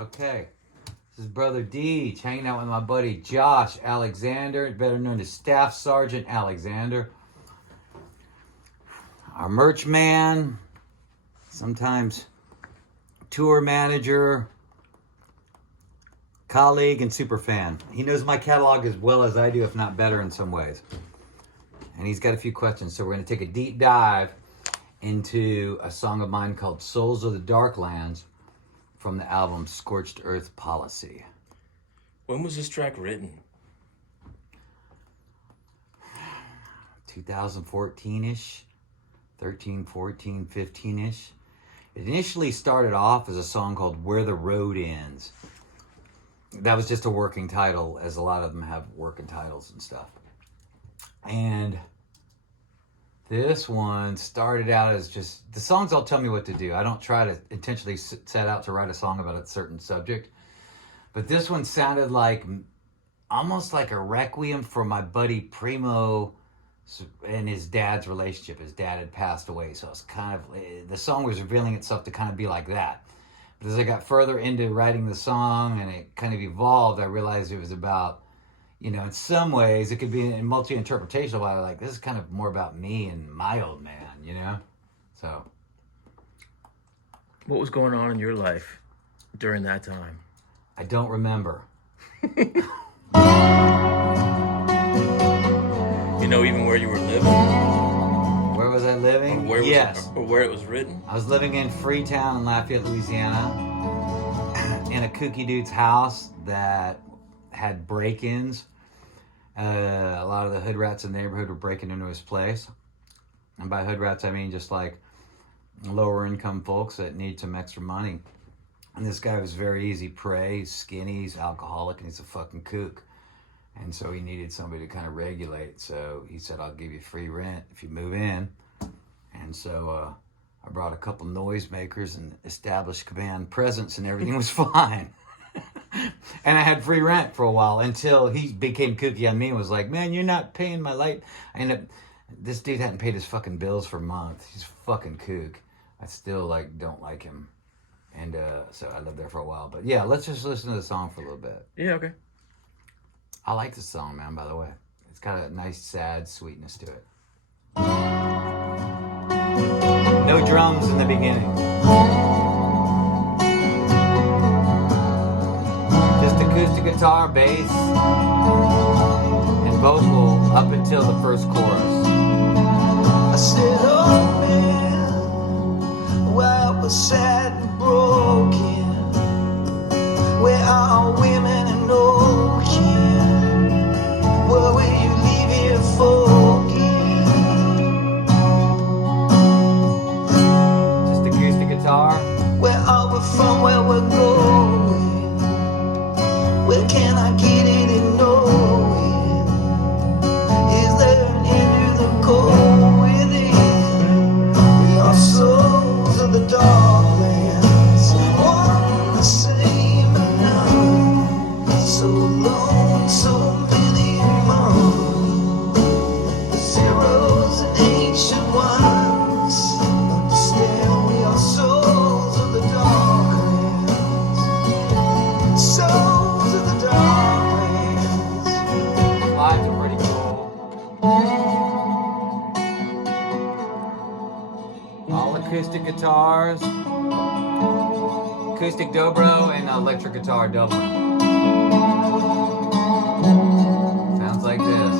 Okay, this is Brother Dege hanging out with my buddy Josh Alexander, better known as Staff Sergeant Alexander. Our merch man, sometimes tour manager, colleague, and super fan. He knows my catalog as well as I do, if not better in some ways. And he's got a few questions, so we're going to take a deep dive into a song of mine called Souls of the Darklands from the album Scorched Earth Policy. When was this track written? 2014-ish, 13, 14, 15-ish. It initially started off as a song called Where the Road Ends. That was just a working title, as a lot of them have working titles and stuff. And this one started out as just, the songs all tell me what to do. I don't try to intentionally set out to write a song about a certain subject. But this one sounded like, almost like a requiem for my buddy Primo and his dad's relationship. His dad had passed away, so it's kind of, the song was revealing itself to kind of be like that. But as I got further into writing the song and it kind of evolved, I realized it was about, you know, in some ways, it could be a multi-interpretation of like, this is kind of more about me and my old man, you know? So. What was going on in your life during that time? I don't remember. You know even where you were living? Where was I living? Or yes. Or where it was written? I was living in Freetown in Lafayette, Louisiana, in a kooky dude's house that had break-ins. A lot of the hood rats in the neighborhood were breaking into his place. And by hood rats, I mean just like lower income folks that need some extra money. And this guy was very easy prey. He's skinny, he's alcoholic, and he's a fucking kook. And so he needed somebody to kind of regulate. So he said, I'll give you free rent if you move in. And so I brought a couple noisemakers and established command presence, and everything was fine. And I had free rent for a while until he became kooky on me and was like, man, you're not paying my light. This dude hadn't paid his fucking bills for months. He's fucking kook. I still don't like him. And so I lived there for a while. But yeah, let's just listen to the song for a little bit. Yeah, okay. I like this song, man, by the way. It's got a nice, sad sweetness to it. No drums in the beginning. Just acoustic guitar, bass, and vocal up until the first chorus. I said, oh man, where I was sad and broken, where are women and old kin, where will you leave here for again? Just acoustic guitar. Where are we from, where we're going, where can I get it and know it? Is there an end to the cold within? We are souls of the darklands, one the same and none, so alone, so many among the zeros and ancient ones. Understand we are souls of the darklands, souls of the darklands. Slides are pretty cool. All acoustic guitars, acoustic dobro, and electric guitar doubling. Sounds like this.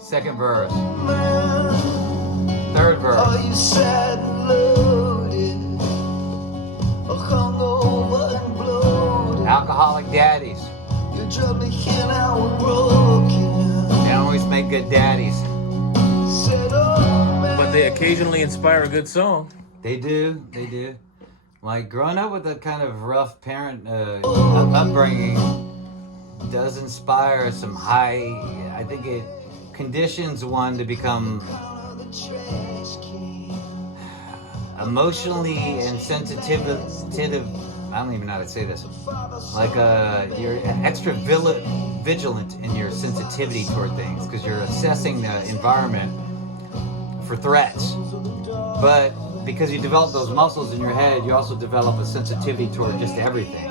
Second verse. Third verse. Are you sad and loaded, or hungover and bloated? Alcoholic daddies. You drove me here, now we're broken. They don't always make good daddies. Said, oh man, But they occasionally inspire a good song. They do. They do. Like growing up with a kind of rough parent upbringing does inspire some high. I think it conditions one to become emotionally and sensitive. I don't even know how to say this. Like you're extra vigilant in your sensitivity toward things because you're assessing the environment for threats. But because you develop those muscles in your head, you also develop a sensitivity toward just everything.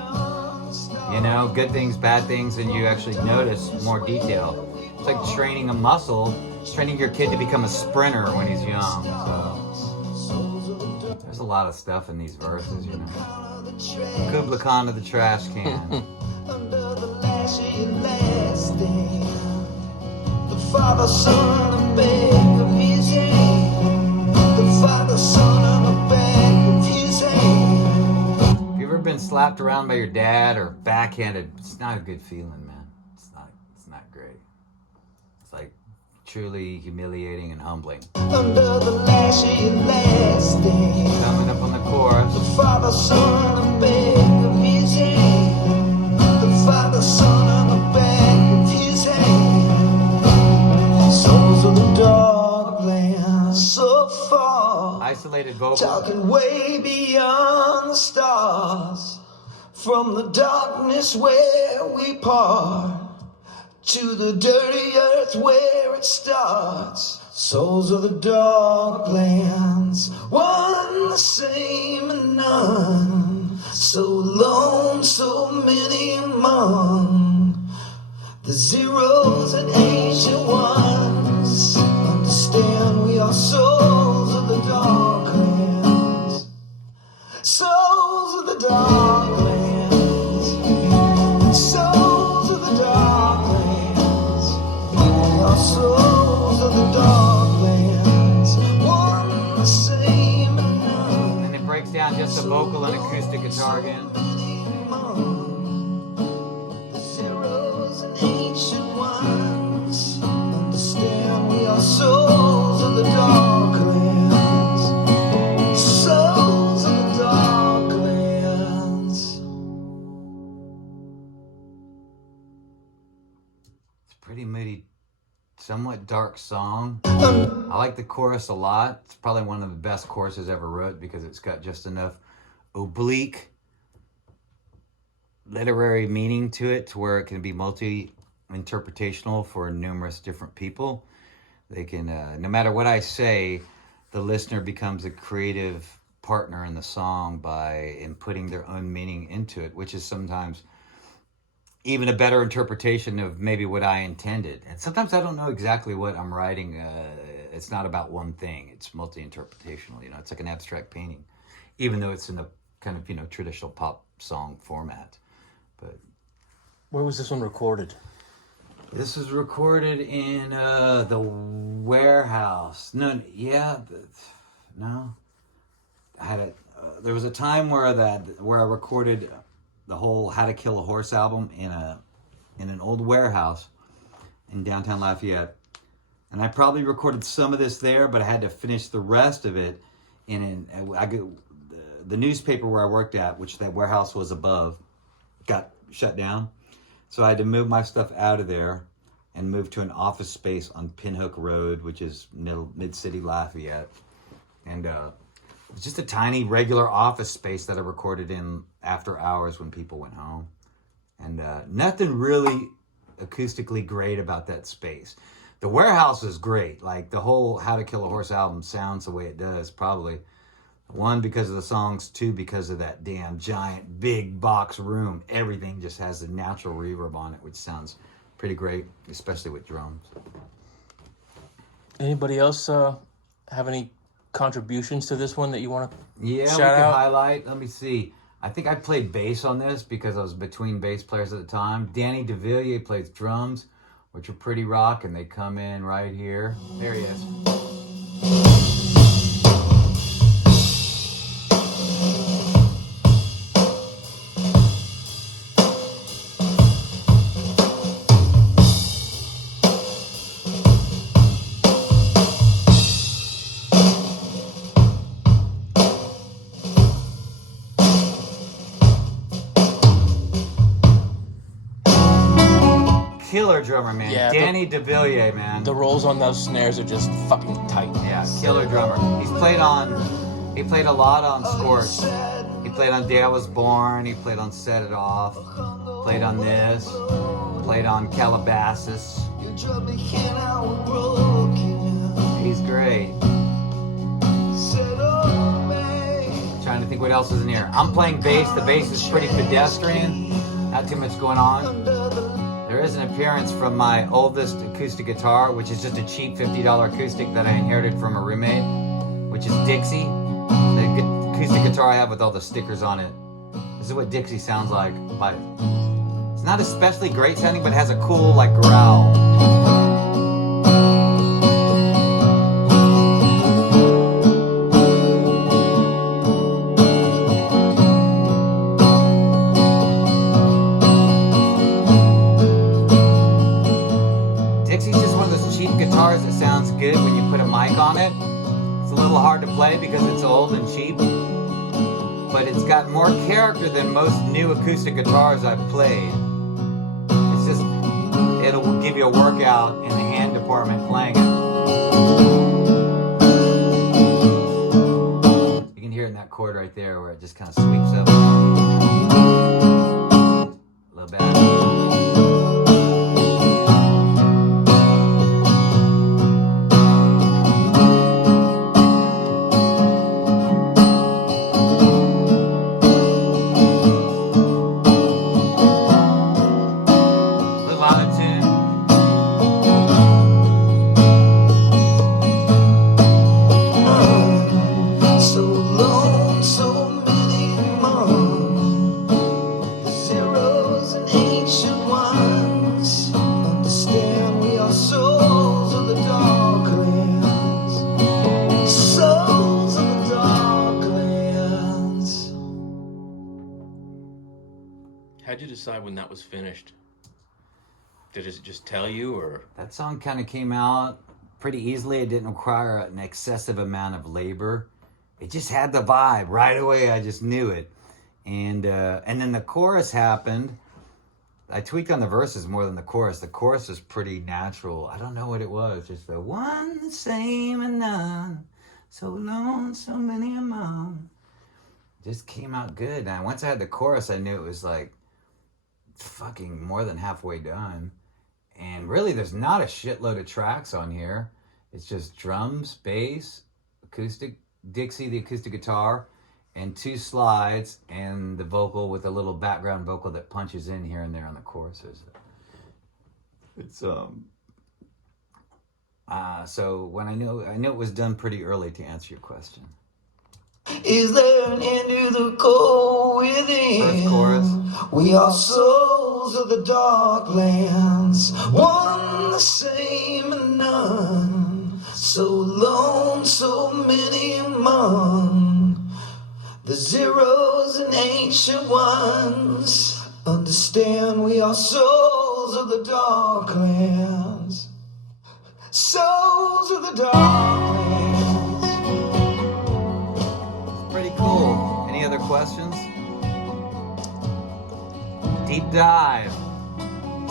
You know, good things, bad things, and you actually notice more detail. It's like training a muscle, training your kid to become a sprinter when he's young. So there's a lot of stuff in these verses, you know. Kubla Khan to the trash can. Under the lash of your last stand, the father, son, a bag of his hand. The father, son, a bag of his hand. Have you ever been slapped around by your dad or backhanded? It's not a good feeling, man. It's not great. It's like truly humiliating and humbling. Under the lash of your last stand, Coming up on the chorus. the father, son, a bag of his hand. The father, son, a bag of his hand. Souls of the Darklands, so far. Isolated vocal. Talking way beyond the stars, from the darkness where we part, to the dirty earth where it starts. Souls of the Darklands, one the same and none, so lone, so many among the zeros and ancient ones. Understand we are souls of the Darklands, souls of the Darklands, souls of the Darklands. We are souls of the Darklands, one the same and none. And it breaks down just a vocal and acoustic guitar again. The zeros and ancient ones. Understand we are souls of the Darklands, souls of the Darklands. It's a pretty moody, somewhat dark song. I like the chorus a lot. It's probably one of the best choruses ever wrote because it's got just enough oblique literary meaning to it to where it can be multi-interpretational for numerous different people. They can, no matter what I say, the listener becomes a creative partner in the song by inputting their own meaning into it, which is sometimes even a better interpretation of maybe what I intended. And sometimes I don't know exactly what I'm writing. It's not about one thing. It's multi-interpretational. You know, it's like an abstract painting, even though it's in a kind of, you know, traditional pop song format. But Where was this one recorded? this was recorded in the warehouse. No. I had a. There was a time where I recorded the whole How to Kill a Horse album in an old warehouse in downtown Lafayette, and I probably recorded some of this there, but I had to finish the rest of it the newspaper where I worked at, which that warehouse was above, got shut down. So I had to move my stuff out of there and move to an office space on Pinhook Road, which is mid-city Lafayette. And it was just a tiny regular office space that I recorded in after hours when people went home. And nothing really acoustically great about that space. The warehouse is great. Like the whole How to Kill a Horse album sounds the way it does, probably. One, because of the songs. Two, because of that damn giant big box room. Everything just has a natural reverb on it, which sounds pretty great, especially with drums. Anybody else have any contributions to this one that you want to Yeah, shout we can out? highlight. Let me see. I think I played bass on this because I was between bass players at the time. Danny DeVilliers plays drums, which are pretty rock, and they come in right here. There he is. Killer drummer, man. Yeah, Danny DeVilliers, man. The rolls on those snares are just fucking tight. Yeah, killer drummer. He's played on He played a lot on Scorched. He played on Day I Was Born. He played on Set It Off. Played on this. Played on Calabasas. He's great. Trying to think what else is in here. I'm playing bass. The bass is pretty pedestrian. Not too much going on. There is an appearance from my oldest acoustic guitar, which is just a cheap $50 acoustic that I inherited from a roommate, which is Dixie. The acoustic guitar I have with all the stickers on it. This is what Dixie sounds like, but it's not especially great sounding, but it has a cool like growl. Guitars that sounds good when you put a mic on it. It's a little hard to play because it's old and cheap, but it's got more character than most new acoustic guitars I've played. It's just, it'll give you a workout in the hand department playing it. You can hear it in that chord right there where it just kind of sweeps up. A little back. How'd you decide when that was finished? Did it just tell you, or? That song kind of came out pretty easily. It didn't require an excessive amount of labor. It just had the vibe right away. I just knew it. And then the chorus happened. I tweaked on the verses more than the chorus. The chorus is pretty natural. I don't know what it was. Just the one, the same and none. So long, so many among. Just came out good. And once I had the chorus, I knew it was like fucking more than halfway done. And really, there's not a shitload of tracks on here. It's just drums, bass, acoustic, Dixie, the acoustic guitar, and 2 slides, and the vocal with a little background vocal that punches in here and there on the choruses. It's so when I knew it was done pretty early to answer your question. Is there an end to the cold within? First chorus. We are souls of the Darklands, one the same and none. So alone, so many among the zeros and ancient ones. Understand we are souls of the Darklands, souls of the Darklands. Pretty cool. Any other questions? Deep dive.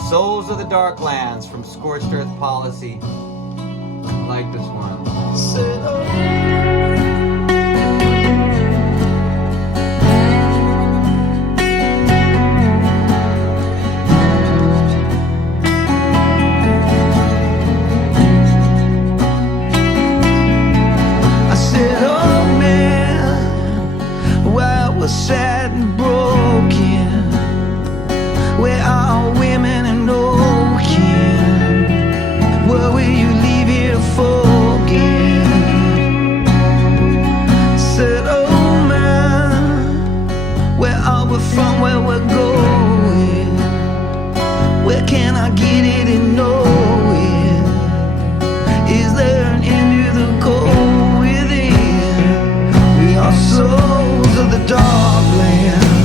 Souls of the Darklands from Scorched Earth Policy. I like this one. Sad and broken, where are women and no kin? Where will you leave here forget? Said, oh man, where are we from, where we're going? Where can I get it and know it? Is there an end to the cold within? We are souls of the Darklands.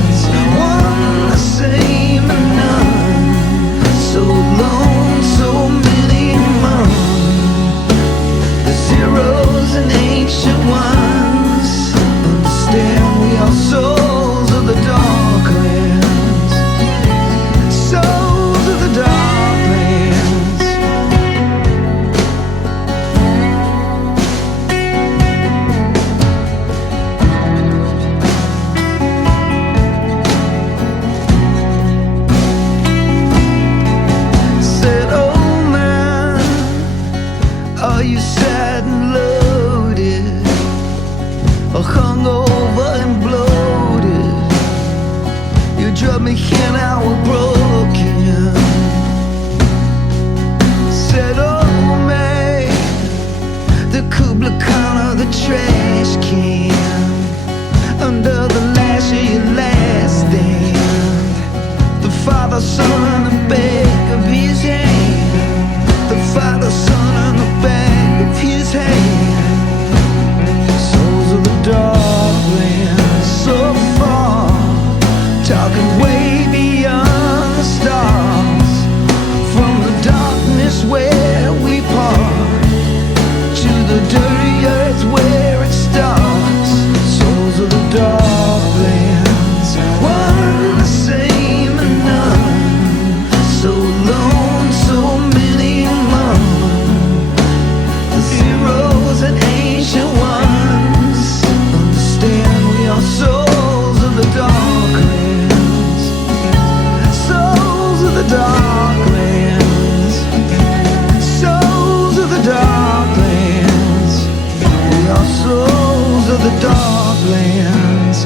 hungover and bloated. You drove me here, now we're broken. Said, oh man, the Kubla Khan of the trash can, under the lash of your last stand. The father, son, and the back of his hand. The father, son, and the back of his hand. Souls of the Darklands, so far, talking way beyond the stars. From the darkness where we part, to the dirty earth where it starts. Souls of the Darklands, one and the same and none. So alone, so many among the zeros and ancient ones. Understand we are souls of the Darklands. Souls of the Darklands. Souls of the Darklands. We are souls of the Darklands.